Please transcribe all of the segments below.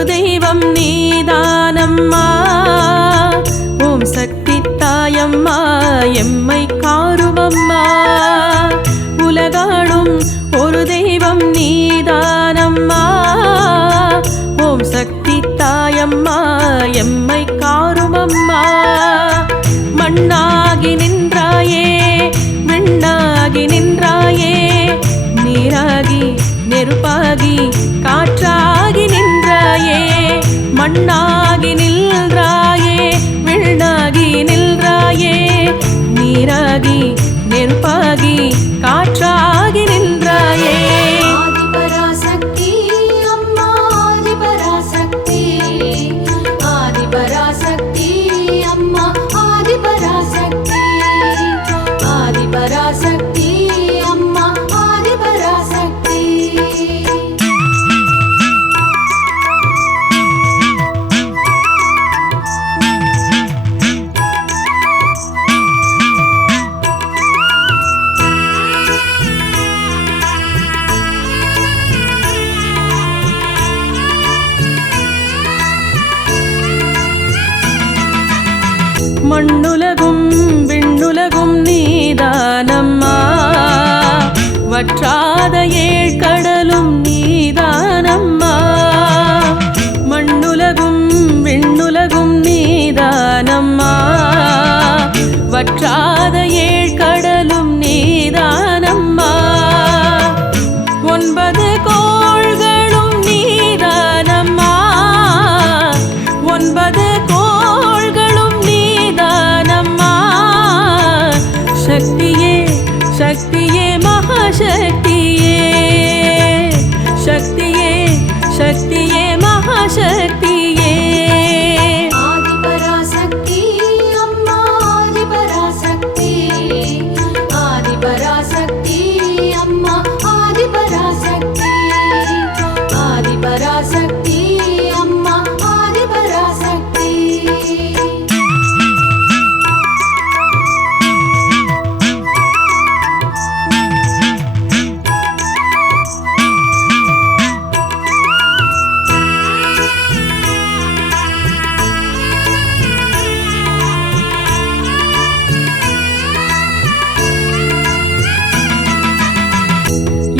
ஒரு தெய்வம் நீதானம்மா. ஓம் சக்தி தாயம்மா எம்மை காருமம்மா. உலகாடும் ஒரு தெய்வம் நீதானம்மா. ஓம் சக்தி தாயம்மா எம்மை காருமம்மா. மண்ணாகி நின்றாயே விண்ணாகி நின்றாயே, நீராகி நெருப்பாகி காற்றாகி நின்றாயே. மண்ணாகி நின்றாயே விண்ணாகி நின்றாயே, நீராகி நெருப்பாகி காற்றாகி நின்றாயே. ஆதிபராசக்தி அம்மா ஆதிபராசக்தி, ஆதிபராசக்தி அம்மா ஆதிபராசக்தி, ஆதிபராசக்தி அம்மா ஆதிபராசக்தி. மண்ணுலகும் விண்ணுலகும் நீதானம்மா. வற்றாத ஏழ்கடலும் நீதானம்மா. மண்ணுலகும் விண்ணுலகும் நீதானம்மா. வற்றாத ஏழ்கடலும் நீதானம்மா. 9 கோள்களும் நீதானம்மா. 9 கோள்களும் நீதானம்மா. சக்தியே சக்தியே மகாசக்தியே, சக்தியே சக்தியே மகாசக்தியே. ஆதிபராசக்தி அம்மா ஆதிபராசக்தி, ஆதிபராசக்தி அம்மா ஆதிபராசக்தி, ஆதிபராசக்தி அம்மா ஆதிபராசக்தி.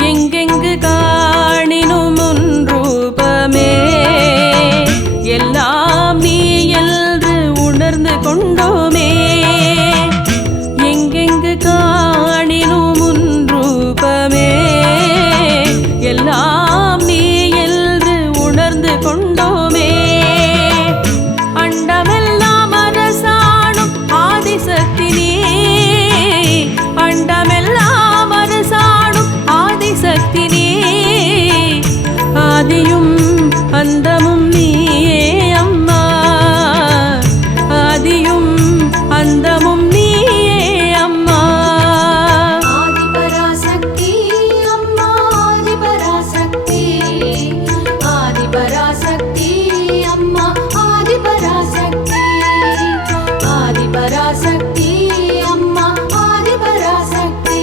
எங்கெங்கு காணினும் உன் ரூபமே, எல்லாம் நீ என்று உணர்ந்து கொண்டோமே. எங்கெங்கு காணினும் உன் ரூபமே, எல்லாம் நீ என்று உணர்ந்து கொண்டோமே. அண்டமெல்லாம் அரசாணும் ஆதிசக்தி நீ, அண்டமெல்லாம் அரசாணும் ஆதிசக்தி நீ. ஆதியும் அந்தமும் நீயே அம்மா, ஆதியும் அந்தமும் நீயே அம்மா. ஆதிபராசக்தி அம்மா ஆதிபராசக்தி, ஆதிபராசக்தி அம்மா ஆதிபராசக்தி, ஆதிபராசக்தி அம்மா ஆதிபராசக்தி.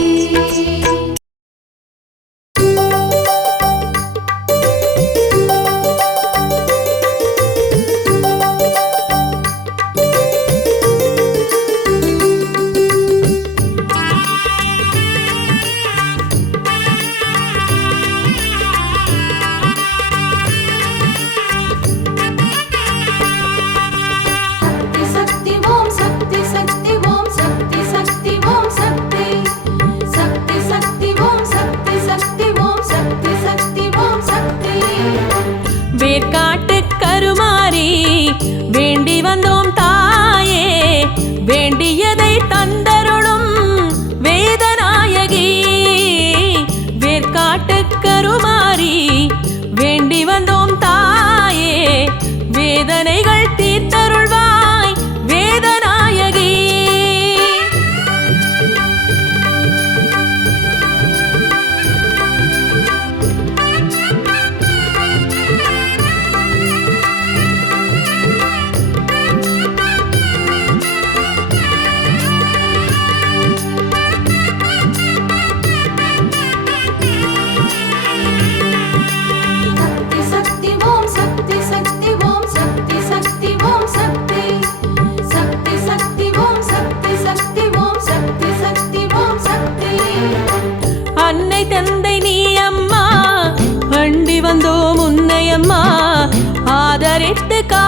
சக்தி ஓம் சக்தி சக்தி ஓம் சக்தி சக்தி ஓம் சக்தி, சக்தி சக்தி ஓம் சக்தி சக்தி ஓம் சக்தி சக்தி ஓம் சக்தி. வேர்க்காட்டு கருமாரி வேண்டி வந்தோம் தாயே, வேண்டியதை தந்தருளும் வேதநாயகி. வேர்க்காட்டு கருமாரி வேண்டி வந்தோம் தாயே, வேதனைகள் தீர்த்தருள்வாய் வேதநாயகி. சக்தி சக்தி ஓம் சக்தி சக்தி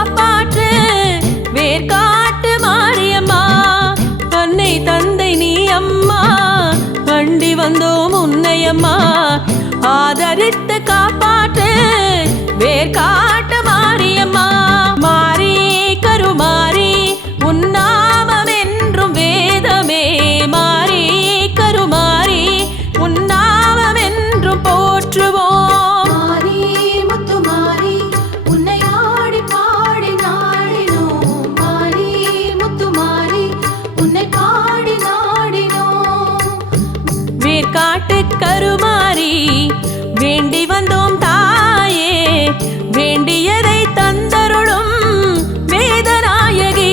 காப்பாற்று வேர்காட்டு மாரியம்மா. அன்னை தந்தை நீ அம்மா, அண்டி வந்தோம் உன்னையம்மா. ஆதரித்து காப்பாற்று வேர்காட்டு மாரியம்மா. மாரி கருமாரி உன்னாமம் என்றும் வேதமே. மாரி கருமாரி உன்னாமம் என்றும் போற்றுவோம். மாரி முத்துமாரி உன்னை ஆடி பாடி நாடினோம். மாரி முத்துமாரி உன்னை பாடி நாடினோம். வேர்காட்டு கருமாரி வேண்டி வந்தோம் தாயே, வேண்டியதை தந்தருளும் வேதநாயகி.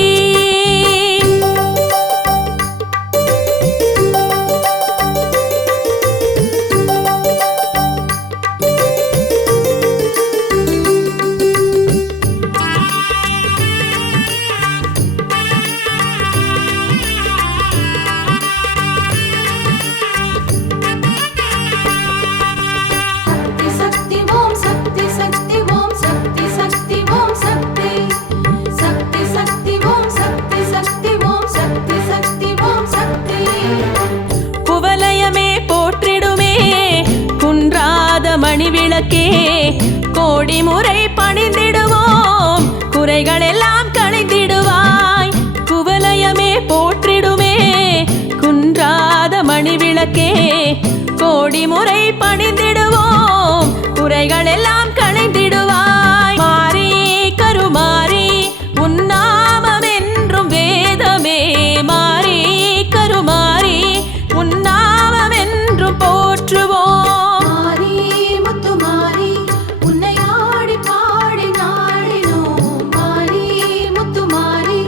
சக்தி ஓம் சக்தி சக்தி ஓம் சக்தி சக்தி ஓம் சக்தி சக்தி சக்தி ஓம் சக்தி சக்தி ஓம் சக்தி சக்தி ஓம் சக்தி. குவலயமே போற்றிடுமே குன்றாத மணிவிளக்கே. கோடி முறை பணிந்திடுவோம் குறைகளெல்லாம் களைந்திடுவாய். குவலயமே போற்றிடுமே குன்றாத மணிவிளக்கே. கோடி முறை பணிந்திடுவோம் குறைகளெல்லாம் களைந்திடுவாய். மாரி கருமாரி உன்னாமம் என்றும் வேதமே. மாரி கருமாரி உன்னாமம் என்றும் போற்றுவோம். மாரி முத்துமாரி உன்னை ஆடி பாடி நாடினோம். மாரி முத்துமாரி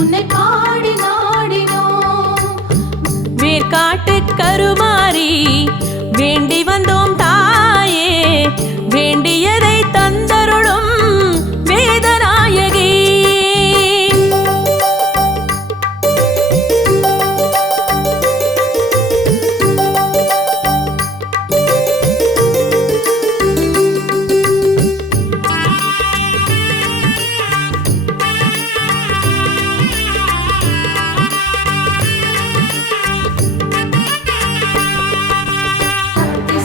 உன்னை பாடி நாடினோம். வேர்காட்டு கருமாரி வேண்டி வந்தோம் தாயே, வேண்டியதை தந்தருளும் வேதநாயகி.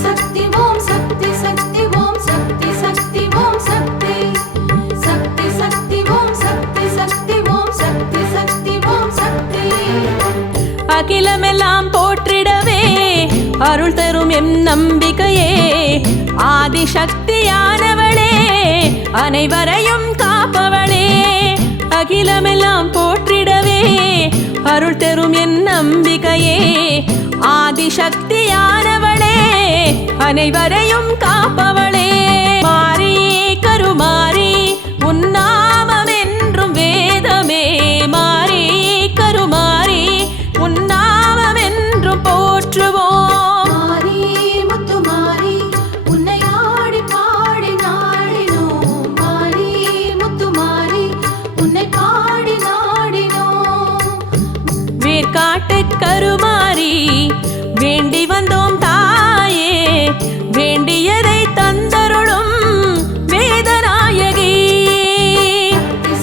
சக்தி ஓம் சக்தி சக்தி ஓம் சக்தி சக்தி ஓம் சக்தி சக்தி சக்தி ஓம் சக்தி சக்தி ஓம் சக்தி சக்தி ஓம் சக்தி. அகிலமெல்லாம் போற்றிடவே அருள் தரும் எம் நம்பிக்கையே. ஆதிசக்தியானவளே அனைவரையும் காப்பவளே. அகிலமெல்லாம் போற்றிடவே அருள் தரும் என் நம்பிக்கையே. ஆதிசக்தியானவளே அனைவரையும் காப்பவளே. மாரி கருமாரி உன்னாமம் என்றும் வேதமே. மாரி கருமாரி உன்னாமம் என்றும் போற்றுவோம். மாரி முத்துமாரி உன்னை ஆடி பாடி நாடினோம். மாரி முத்துமாரி உன்னை பாடி நாடினோம். வேர்காட்டு கருமாரி வேண்டி வந்தோம் தாயே, வேண்டியதை தந்தருளும் வேதநாயகி.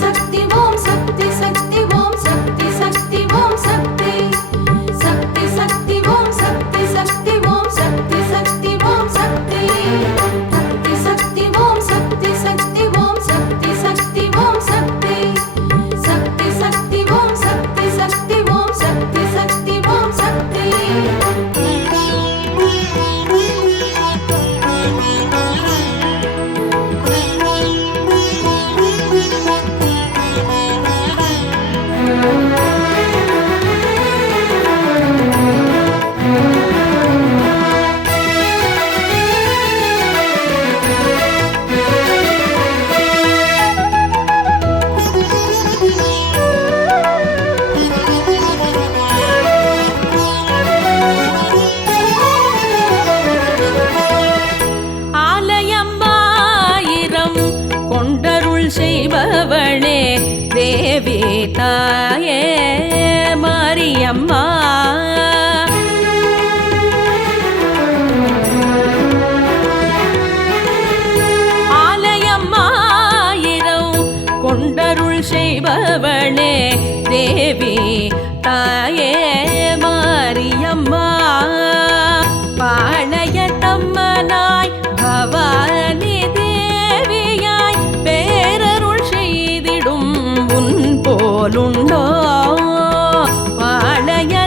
சக்தி ஓம் சக்தி சக்தி ஓம் சக்தி சக்தி ஓம் சக்தி சக்தி சக்தி ஓம் சக்தி சக்தி ஓம் சக்தி சக்தி ஓம் சக்தி. சக்தி ஓம் சக்தி சக்தி ஓம் சக்தி சக்தி ஓம் சக்தி சக்தி சக்தி ஓம் சக்தி சக்தி ஓம் சக்தி சக்தி ஓம் சக்தி. செய்பவளே தேவி தாயே மாரியம்மா. ஆலயம்மாயிரம் கொண்ட கொண்டருள் செய்பவளே தேவி தாயே மாரியம்மா பாளையத்தம்மனாய் பவானி தேவியாய் பேரருள் செய்திடும் உன் போலுண்டோ பாளையத்தம்மனாய்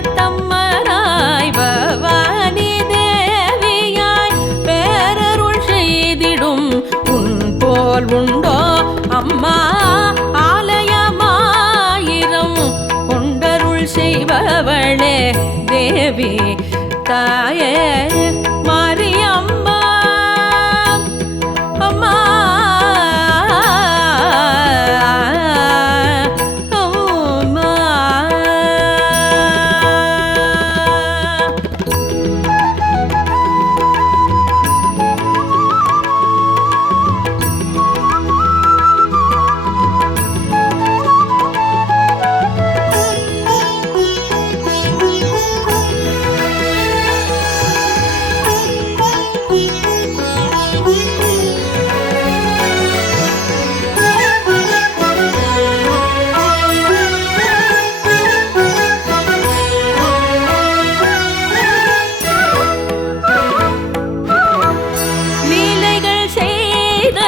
பவானி தேவியாய் பேரருள் செய்திடும் உன் போல் உண்டோ அம்மா ஆலயமாயிரம் கொண்டருள் செய்பவளே தேவி தாயே மாரியம்மா அம்மா அம்மா லீலைகள் செய்த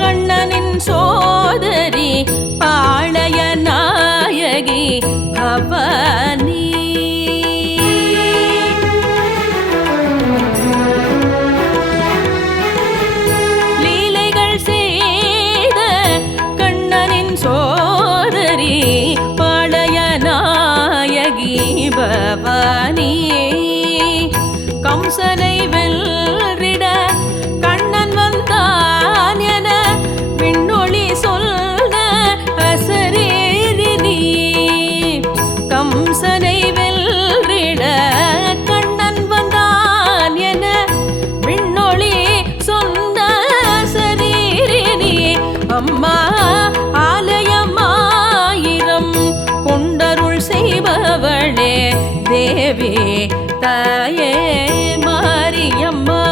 கண்ணனின் சோதரி பாளைய நாயகி பவானி லீலைகள் செய்த கண்ணனின் சோதரி பாளைய நாயகி பவானி கம்சனை வெல்றிட கண்ணன் வந்தான் என விண்ணொளி சொல்ல அசரேறி கம்சனை வெல்றிட கண்ணன் வந்தான் என விண்ணொளி சொந்த அசரேறி அம்மா ஆலயமாயிரம் கொண்டருள் செய்பவளே தேவி தாயே மாரியம்மா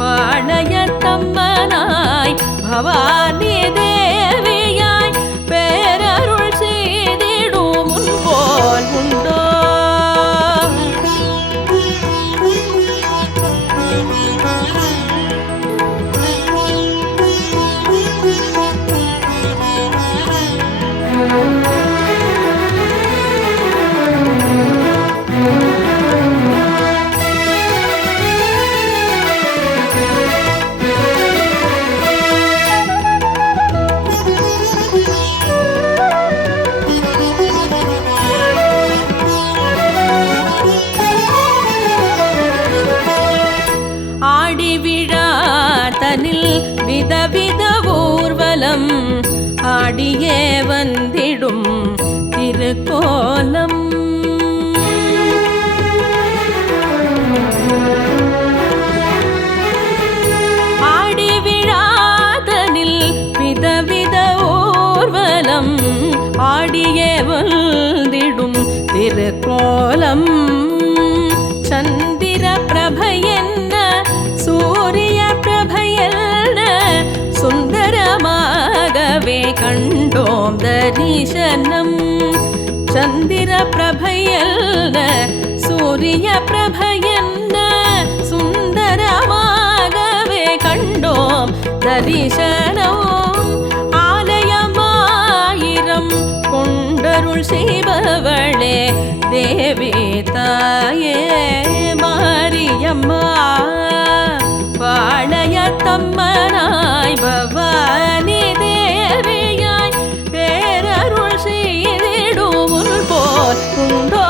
பாளையத்தம்மனாய் பவானி தேவியாய் பேரருள் செய்திடும் உன் போல் உண்டோ ஆடி விழா தனில் விதவித ஊர்வலம் ஆடியே வந்திடும் திருக்கோலம் ஆடி விழா தனில் விதவித ஊர்வலம் ஆடியே வந்திடும் திருக்கோலம் சந்திர பிரபையென்ன சூரிய பிரபையென்ன சுந்தரமாகவே கண்டோம் தரிசனம் சந்திர பிரபையென்ன சூரிய பிரபையென்ன சுந்தரமாகவே கண்டோம் தரிசனம் ஆலயமாயிரம் கொண்டருள் செய்பவளே தேவி தாயே மாரியம்மா பாளையத்தம்மனாய் பவானி தேவியாய் பேரருள் செய்திடும் உன் போல் உண்டோ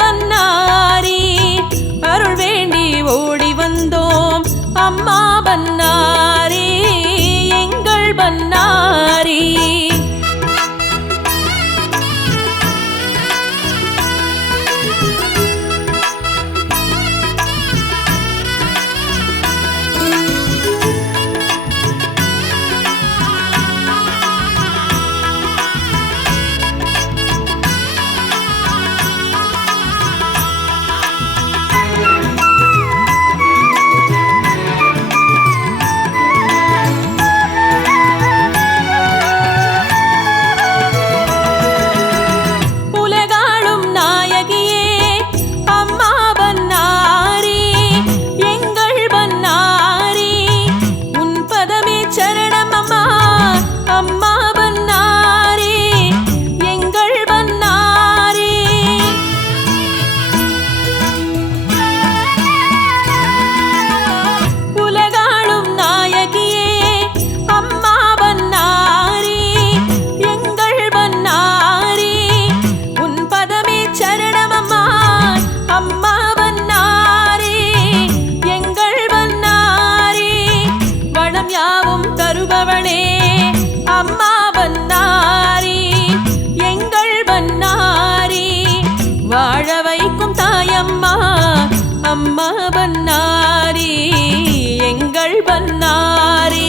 பன்னாரி அருள் வேண்டி ஓடி வந்தோம் அம்மா பன்னாரி எங்கள் பன்னாரி வாழ வைக்கும் தாயம்மா அம்மா பன்னாரி எங்கள் பன்னாரி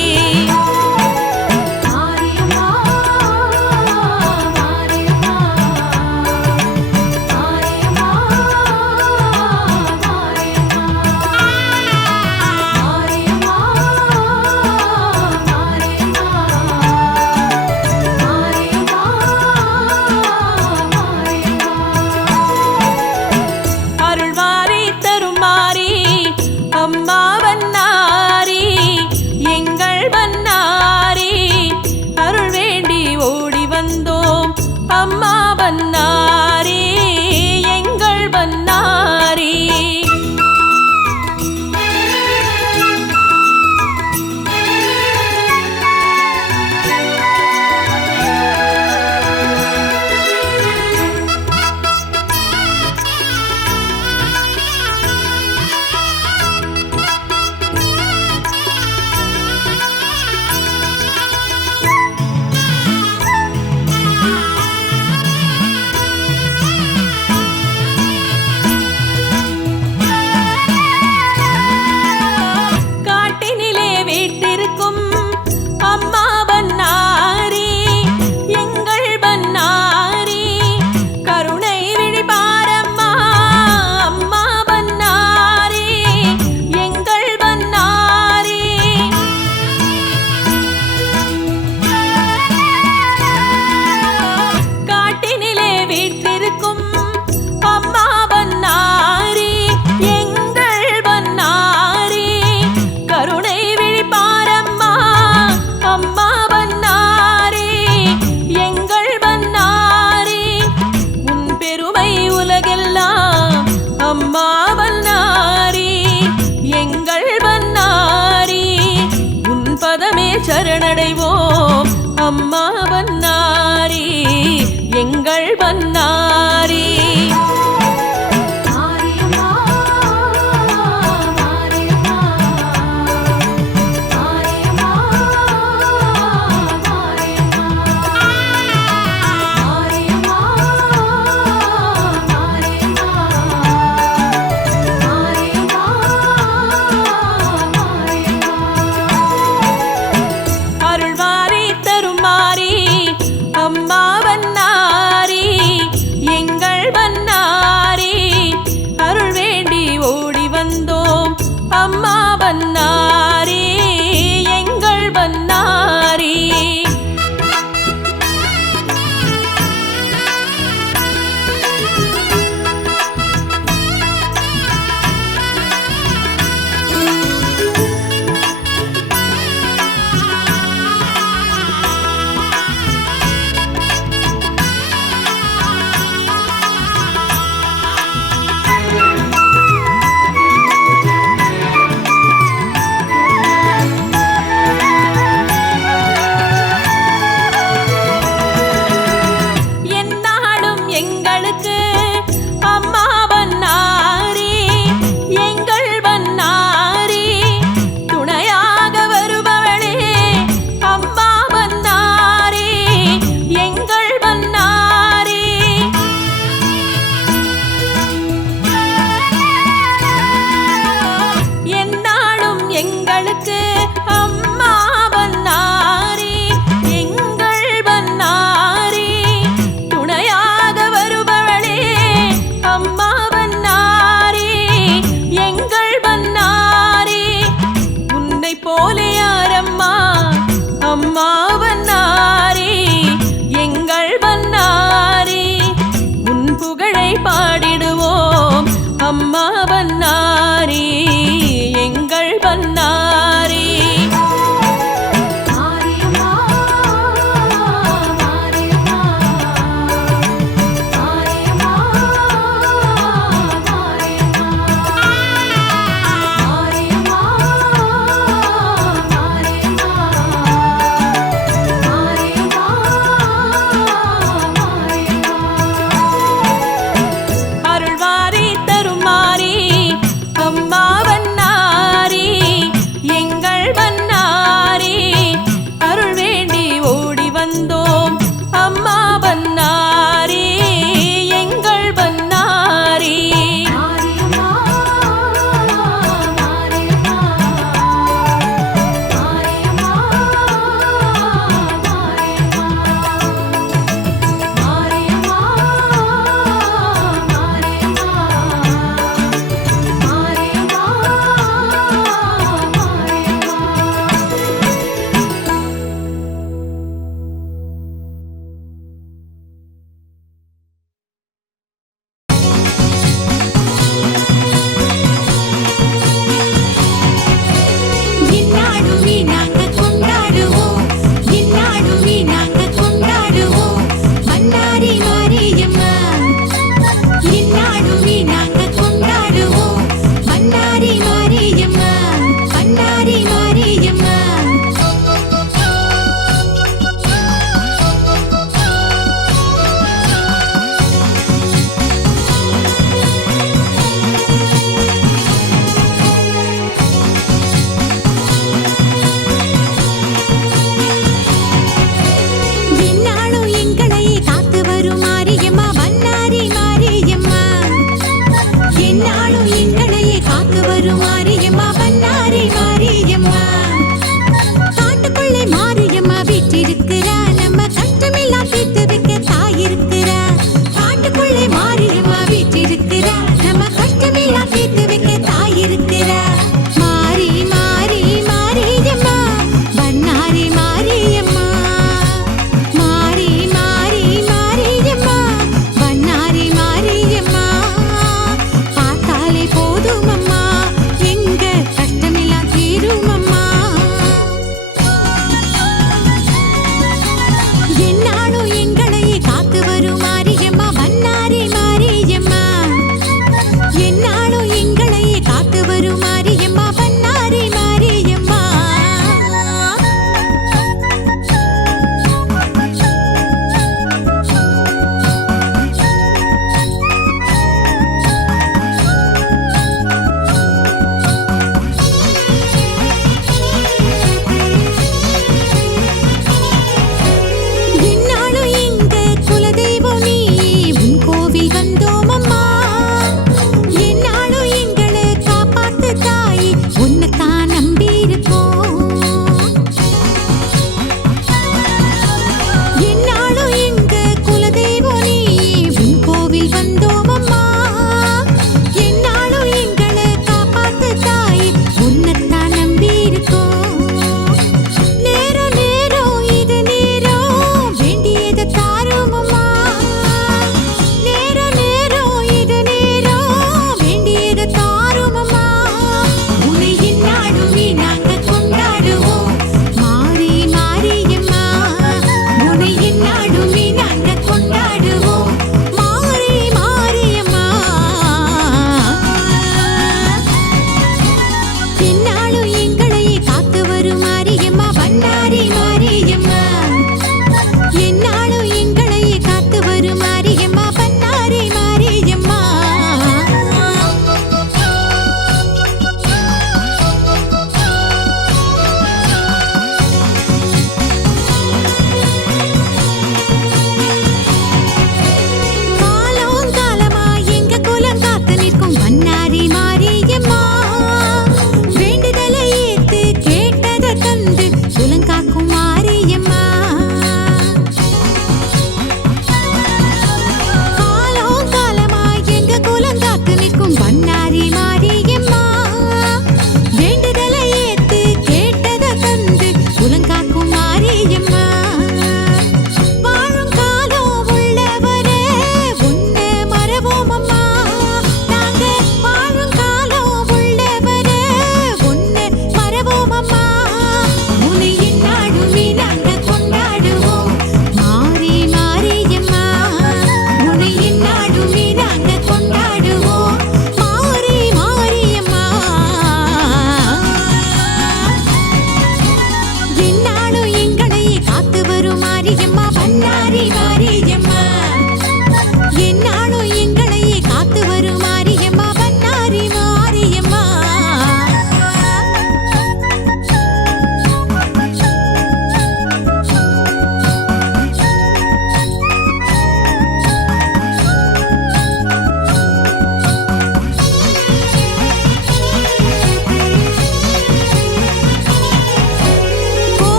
அருள்வாரி தருமாரி அம்மா பன்னாரி எங்கள்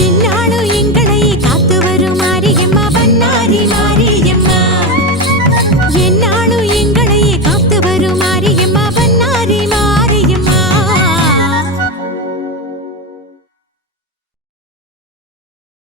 என்னா